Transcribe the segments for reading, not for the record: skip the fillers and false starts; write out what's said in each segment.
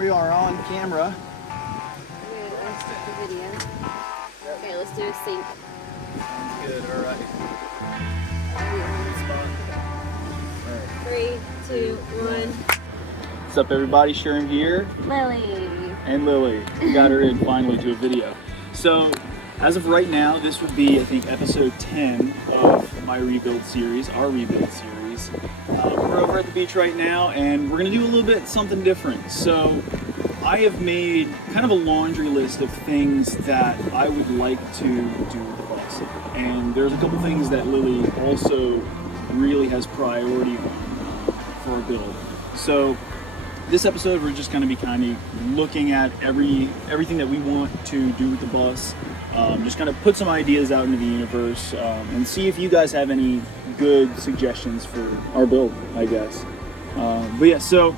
We are on camera. Let's start the video. Okay, let's do a sync. Sounds good, alright. Three, two, one. What's up, everybody? Sherm here. Lily. And Lily. We got her in finally to a video. So, as of right now, this would be, I think, episode 10 of my rebuild series, our rebuild series. We're over at the beach right now, and we're going to do a little bit something different. So, I have made kind of a laundry list of things that I would like to do with the bus. And there's a couple things that Lily also really has priority on for our build. So, this episode, we're just going to be kind of looking at everything that we want to do with the bus. Just kind of put some ideas out into the universe and see if you guys have any good suggestions for our build, I guess. But yeah, so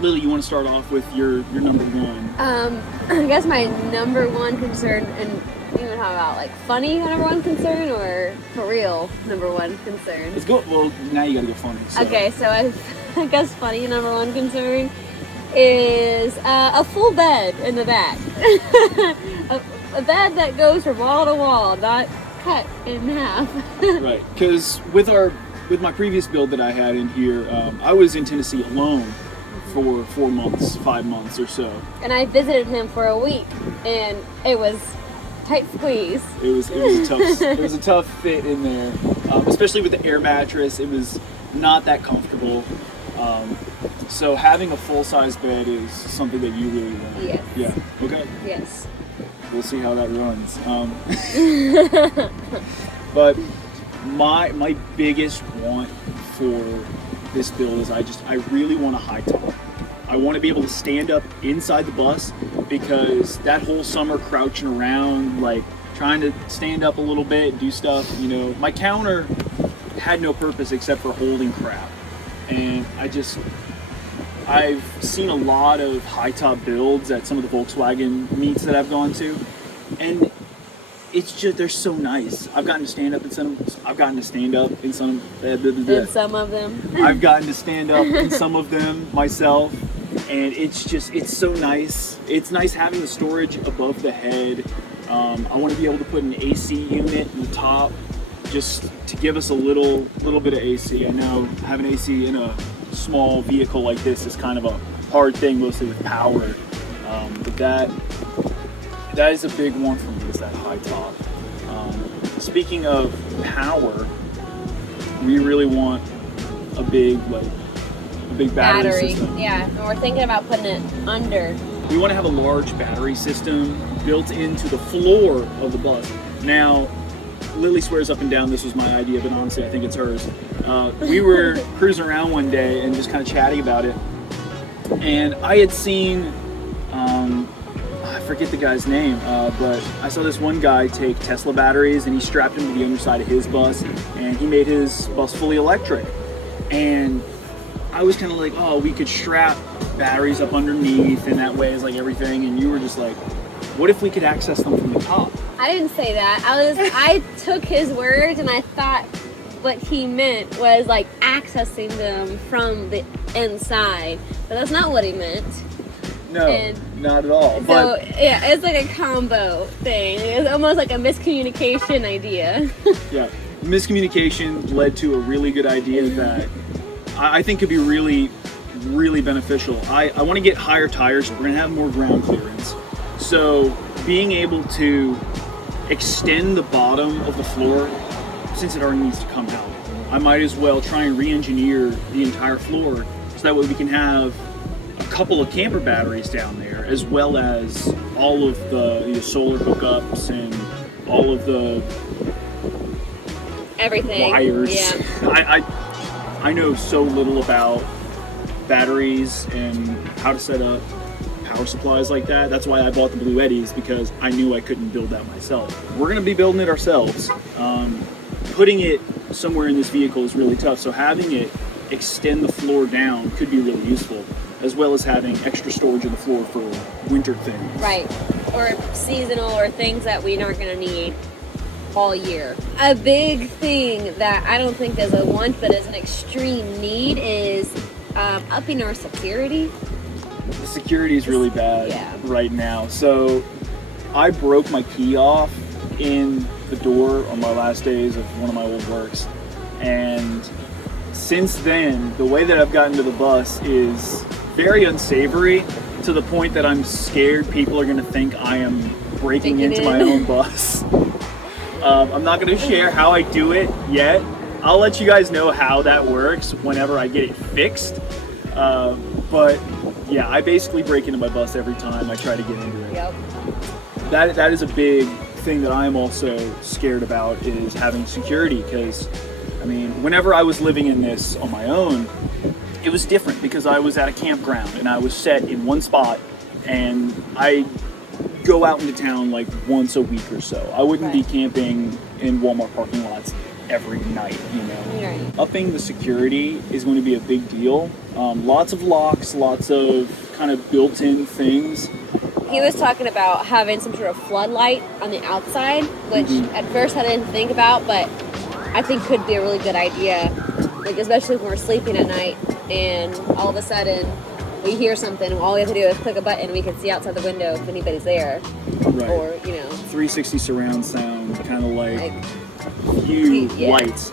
Lily, you want to start off with your number one? I guess my number one concern, and you want to talk about like funny number one concern or for real number one concern? Let's go. Well, now you got to go funny. So. Okay, so I guess funny number one concern is a full bed in the back. a bed that goes from wall to wall, not cut in half. Right, because with my previous build that I had in here, I was in Tennessee alone for 4 months, 5 months or so. And I visited him for a week, and it was tight squeeze. It was a tough fit in there, especially with the air mattress. It was not that comfortable. So having a full-size bed is something that you really want. Yes. Yeah. Okay. Yes. We'll see how that runs. But my biggest want for this build is I really want a high top. I want to be able to stand up inside the bus, because that whole summer crouching around, like trying to stand up a little bit, do stuff, you know, my counter had no purpose except for holding crap. And I've seen a lot of high top builds at some of the Volkswagen meets that I've gone to, and it's just, they're so nice. I've gotten to stand up in some. I've gotten to stand up in some. In some of them. I've gotten to stand up in some of them myself, and it's so nice. It's nice having the storage above the head. I want to be able to put an AC unit in the top, just to give us a little bit of AC. I know having AC in a small vehicle like this is kind of a hard thing, mostly with power, but that is a big one for me, is that high top. Speaking of power, we really want a big battery system. Yeah, and we're thinking about putting it under. We want to have a large battery system built into the floor of the bus. Now, Lily swears up and down this was my idea, but honestly I think it's hers. We were cruising around one day and just kind of chatting about it, and I had seen, I forget the guy's name, but I saw this one guy take Tesla batteries and he strapped them to the underside of his bus, and he made his bus fully electric. And I was kind of like, oh, we could strap batteries up underneath, and that way it's like everything, and you were just like, what if we could access them from the top? I didn't say that. I took his words, and I thought what he meant was like accessing them from the inside, but that's not what he meant. No, not at all. So yeah, it's like a combo thing. It's almost like a miscommunication idea. Yeah, miscommunication led to a really good idea that I think could be really, really beneficial. I want to get higher tires. We're going to have more ground clearance. So being able to extend the bottom of the floor, since it already needs to come out, I might as well try and re-engineer the entire floor, so that way we can have a couple of camper batteries down there, as well as all of the solar hookups and all of the everything wires. Yeah. I know so little about batteries and how to set up power supplies like that. That's why I bought the Blue Eddies, because I knew I couldn't build that myself. We're going to be building it ourselves. Putting it somewhere in this vehicle is really tough, so having it extend the floor down could be really useful, as well as having extra storage on the floor for winter things. Right, or seasonal, or things that we aren't going to need all year. A big thing that I don't think is a want, but is an extreme need, is upping our security. The security is really bad Yeah. right now. So I broke my key off in the door on my last days of one of my old works, and since then the way that I've gotten to the bus is very unsavory, to the point that I'm scared people are going to think I am breaking into my own bus. I'm not going to share how I do it yet. I'll let you guys know how that works whenever I get it fixed. But yeah, I basically break into my bus every time I try to get into it. Yep. That is a big thing that I'm also scared about, is having security, because I mean, whenever I was living in this on my own, it was different because I was at a campground and I was set in one spot, and I go out into town like once a week or so. I wouldn't be camping in Walmart parking lots every night, you know. Right. Upping the security is going to be a big deal. Lots of locks, lots of kind of built-in things. He was talking about having some sort of floodlight on the outside, which at first I didn't think about, but I think could be a really good idea. Like, especially when we're sleeping at night and all of a sudden we hear something and all we have to do is click a button and we can see outside the window if anybody's there. Right. Or, you know. 360 surround sound, kind of like view lights.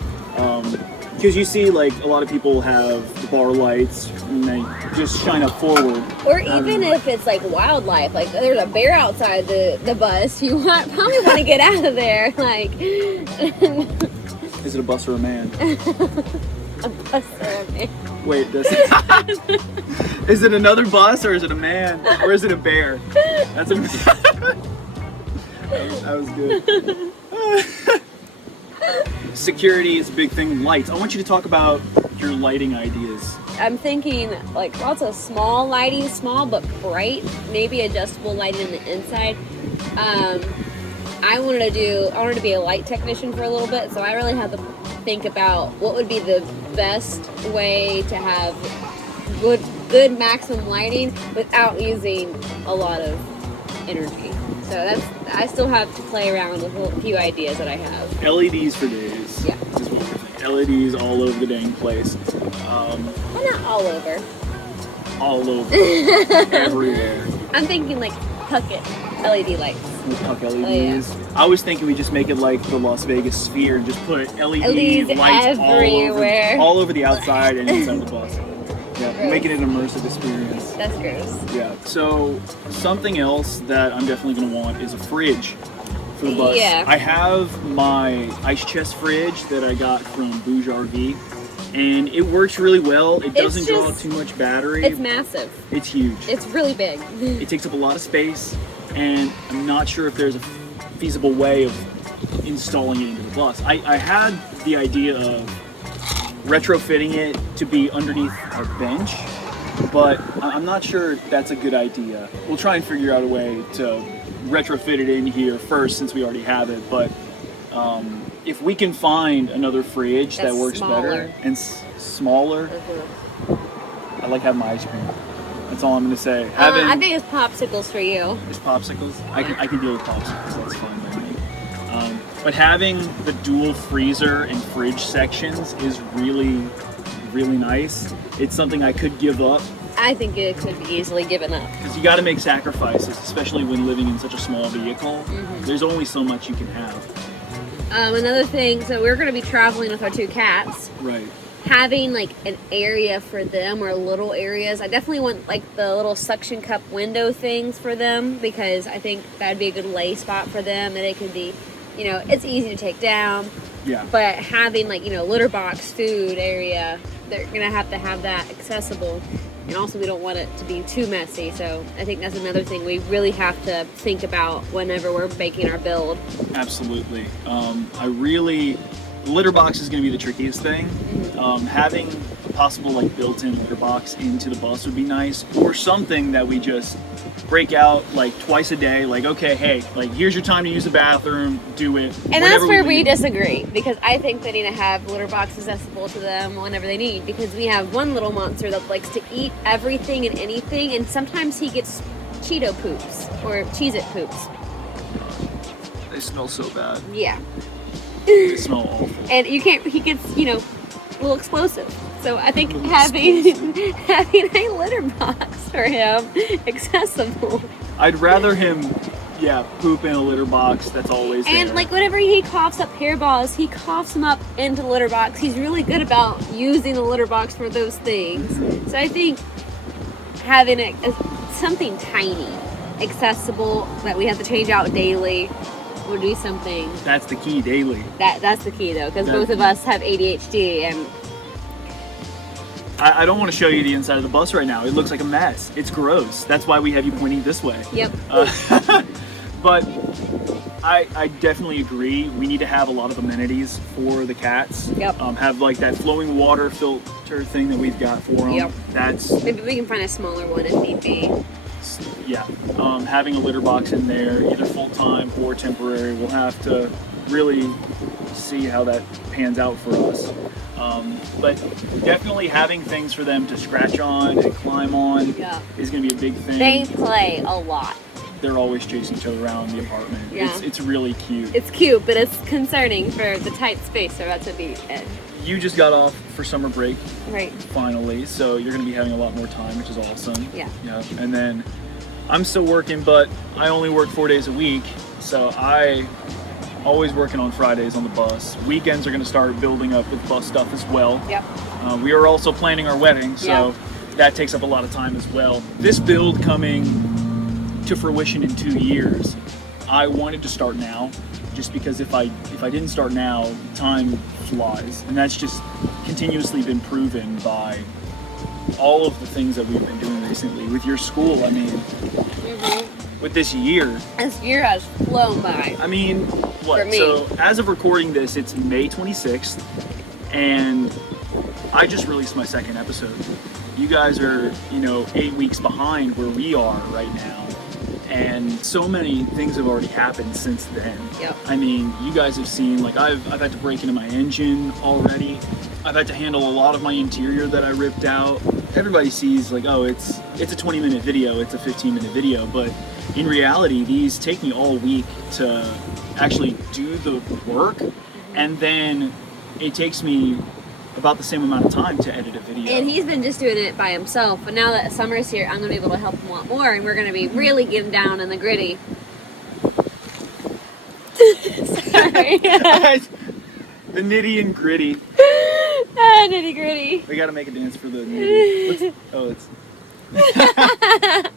Because you see, like, a lot of people have the bar lights and they just shine up forward. Or even if it's like wildlife, like there's a bear outside the bus, you probably want to get out of there. Like, is it a bus or a man? a bus or a man. Wait, is it another bus, or is it a man, or is it a bear? That's a. That was good. Security is a big thing. Lights. I want you to talk about your lighting ideas. I'm thinking like lots of small lighting, small but bright, maybe adjustable lighting on the inside. I wanted to be a light technician for a little bit, so I really had to think about what would be the best way to have good maximum lighting without using a lot of energy. So I still have to play around with a few ideas that I have. LEDs for days. Yeah. Is what we're thinking. LEDs all over the dang place. Well, not all over. All over. Everywhere. I'm thinking like Puckett LED lights. With puck LEDs. Oh, yeah. I was thinking we just make it like the Las Vegas Sphere and just put LED LEDs lights everywhere. all over the outside and inside the bus. Yeah, Gross. making it an immersive experience. That's gross. Yeah. So something else that I'm definitely going to want is a fridge for the bus. Yeah. I have my ice chest fridge that I got from Bouge RV, and it works really well. It doesn't draw too much battery. It's massive. It's huge. It's really big. It takes up a lot of space, and I'm not sure if there's a feasible way of installing it into the bus. I had the idea of retrofitting it to be underneath our bench, but I'm not sure that's a good idea. We'll try and figure out a way to retrofit it in here first, since we already have it, but if we can find another fridge that works better and smaller, I like having my ice cream. That's all I'm going to say. I think it's popsicles for you. It's popsicles? I can deal with popsicles, that's fine by me. But having the dual freezer and fridge sections is really, really nice. It's something I could give up. I think it could be easily given up. Because you got to make sacrifices, especially when living in such a small vehicle. There's only so much you can have. Another thing, so we're going to be traveling with our two cats. Right. Having like an area for them, or little areas. I definitely want like the little suction cup window things for them, because I think that'd be a good lay spot for them, and it could be, you know, it's easy to take down. Yeah. But having like, you know, litter box, food area, they're going to have that accessible. And also we don't want it to be too messy. So I think that's another thing we really have to think about whenever we're making our build. Absolutely. Litter box is going to be the trickiest thing. Having a possible like built-in litter box into the bus would be nice, or something that we just break out like twice a day. Like, okay, hey, like here's your time to use the bathroom, do it. And that's where we disagree, because I think they need to have litter boxes accessible to them whenever they need, because we have one little monster that likes to eat everything and anything, and sometimes he gets Cheeto poops or Cheez-It poops. They smell so bad. Yeah. They smell awful. And he gets, you know, a little explosive. So I think having a litter box for him accessible. I'd rather him, poop in a litter box that's always there. And like whenever he coughs up hairballs, he coughs them up into the litter box. He's really good about using the litter box for those things. So I think having something tiny, accessible, that we have to change out daily would be something. That's the key, daily. That's the key though, because both of us have ADHD and I don't want to show you the inside of the bus right now. It looks like a mess. It's gross. That's why we have you pointing this way. Yep. But I definitely agree. We need to have a lot of amenities for the cats. Yep. Have like that flowing water filter thing that we've got for them. Yep. That's maybe we can find a smaller one if need be. Yeah. Having a litter box in there, either full time or temporary, we'll have to really see how that pans out for us. But definitely having things for them to scratch on and climb on is going to be a big thing. They play a lot. They're always chasing each other around the apartment. Yeah. It's really cute. It's cute, but it's concerning for the tight space they're about to be in. You just got off for summer break. Right. Finally, so you're going to be having a lot more time, which is awesome. Yeah. Yeah. And then I'm still working, but I only work 4 days a week, so I always working on Fridays on the bus. Weekends are going to start building up with bus stuff as well. Yep. We are also planning our wedding, so that takes up a lot of time as well. This build coming to fruition in 2 years, I wanted to start now, just because if I didn't start now, time flies, and that's just continuously been proven by all of the things that we've been doing recently with your school. I mean, with this year. This year has flown by. I mean, what? For me. So as of recording this, it's May 26th, and I just released my second episode. You guys are, 8 weeks behind where we are right now, and so many things have already happened since then. Yep. I mean, you guys have seen, like, I've had to break into my engine already. I've had to handle a lot of my interior that I ripped out. Everybody sees, like, oh, it's a 20-minute video, it's a 15-minute video, but in reality, these take me all week to actually do the work, and then it takes me about the same amount of time to edit a video. And he's been just doing it by himself, but now that summer's here, I'm going to be able to help him a lot more, and we're going to be really getting down in the gritty. Sorry. The nitty and gritty. Nitty gritty. We gotta make a dance for the nitty.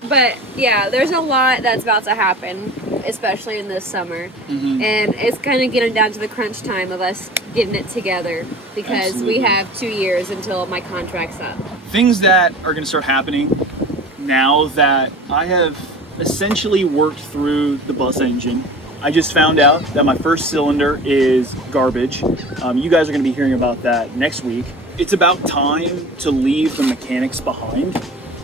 But yeah, there's a lot that's about to happen, especially in this summer. And it's kind of getting down to the crunch time of us getting it together, because we have 2 years until my contract's up. Things that are gonna start happening now that I have essentially worked through the bus engine. I just found out that my first cylinder is garbage. You guys are going to be hearing about that next week. It's about time to leave the mechanics behind.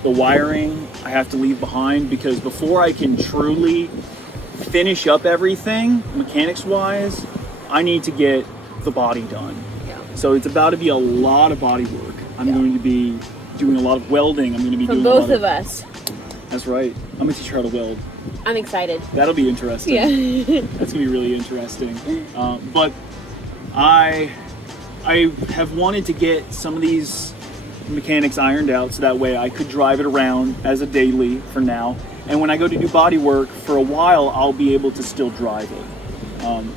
The wiring I have to leave behind, because before I can truly finish up everything mechanics-wise, I need to get the body done. Yeah. So it's about to be a lot of body work. I'm going to be doing a lot of welding. I'm going to be From doing both of us. That's right. I'm going to teach her how to weld. I'm excited. That'll be interesting. Yeah. That's gonna be really interesting. But I have wanted to get some of these mechanics ironed out, so that way I could drive it around as a daily for now. And when I go to do body work for a while, I'll be able to still drive it.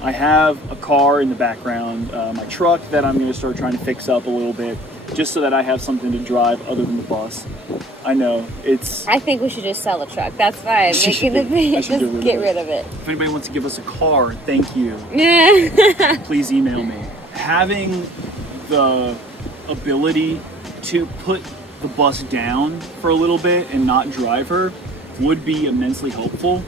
I have a car in the background, my truck, that I'm going to start trying to fix up a little bit, just so that I have something to drive other than the bus. I know, I think we should just sell the truck. That's fine. Making the thing, just get rid of it. If anybody wants to give us a car, thank you. Yeah. Please email me. Having the ability to put the bus down for a little bit and not drive her would be immensely helpful.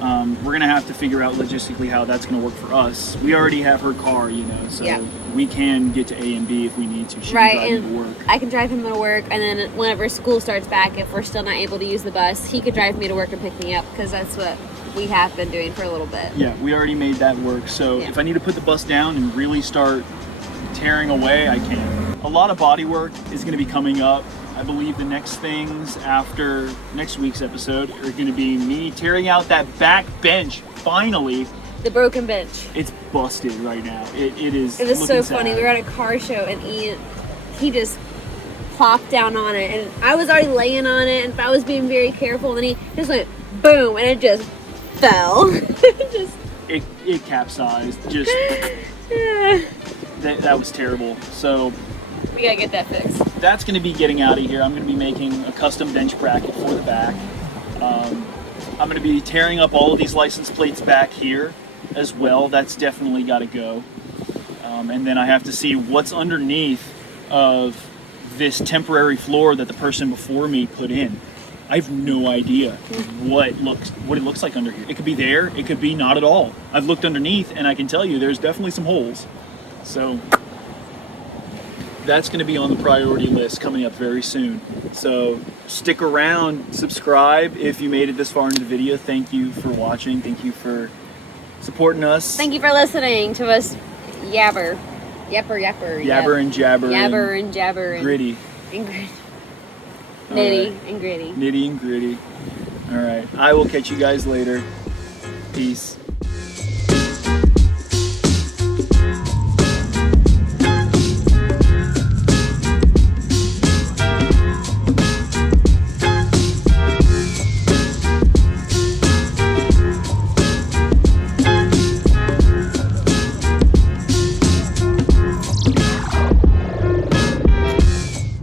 We're gonna have to figure out logistically how that's gonna work for us. We already have her car, so we can get to A and B if we need to. She can drive him to work. I can drive him to work, and then whenever school starts back, if we're still not able to use the bus, he could drive me to work and pick me up, because that's what we have been doing for a little bit. Yeah, we already made that work. So if I need to put the bus down and really start tearing away, I can. A lot of body work is gonna be coming up. I believe the next things after next week's episode are going to be me tearing out that back bench. Finally, the broken bench. It's busted right now. It is. It was so sad. funny. We were at a car show, and he just plopped down on it, and I was already laying on it, and I was being very careful, and then he just went boom, and it just fell. It capsized. Just that was terrible. So we gotta get that fixed. that's going to be getting out of here. I'm going to be making a custom bench bracket for the back. I'm going to be tearing up all of these license plates back here as well. That's definitely got to go. And then I have to see what's underneath of this temporary floor that the person before me put in. I have no idea what it looks like under here. It could be there, it could be not at all. I've looked underneath and I can tell you there's definitely some holes. So that's going to be on the priority list coming up very soon. So stick around, subscribe if you made it this far into the video. Thank you for watching. Thank you for supporting us. Thank you for listening to us yabber and jabber and jabber and gritty. And gritty. Nitty and gritty. All right. I will catch you guys later. Peace.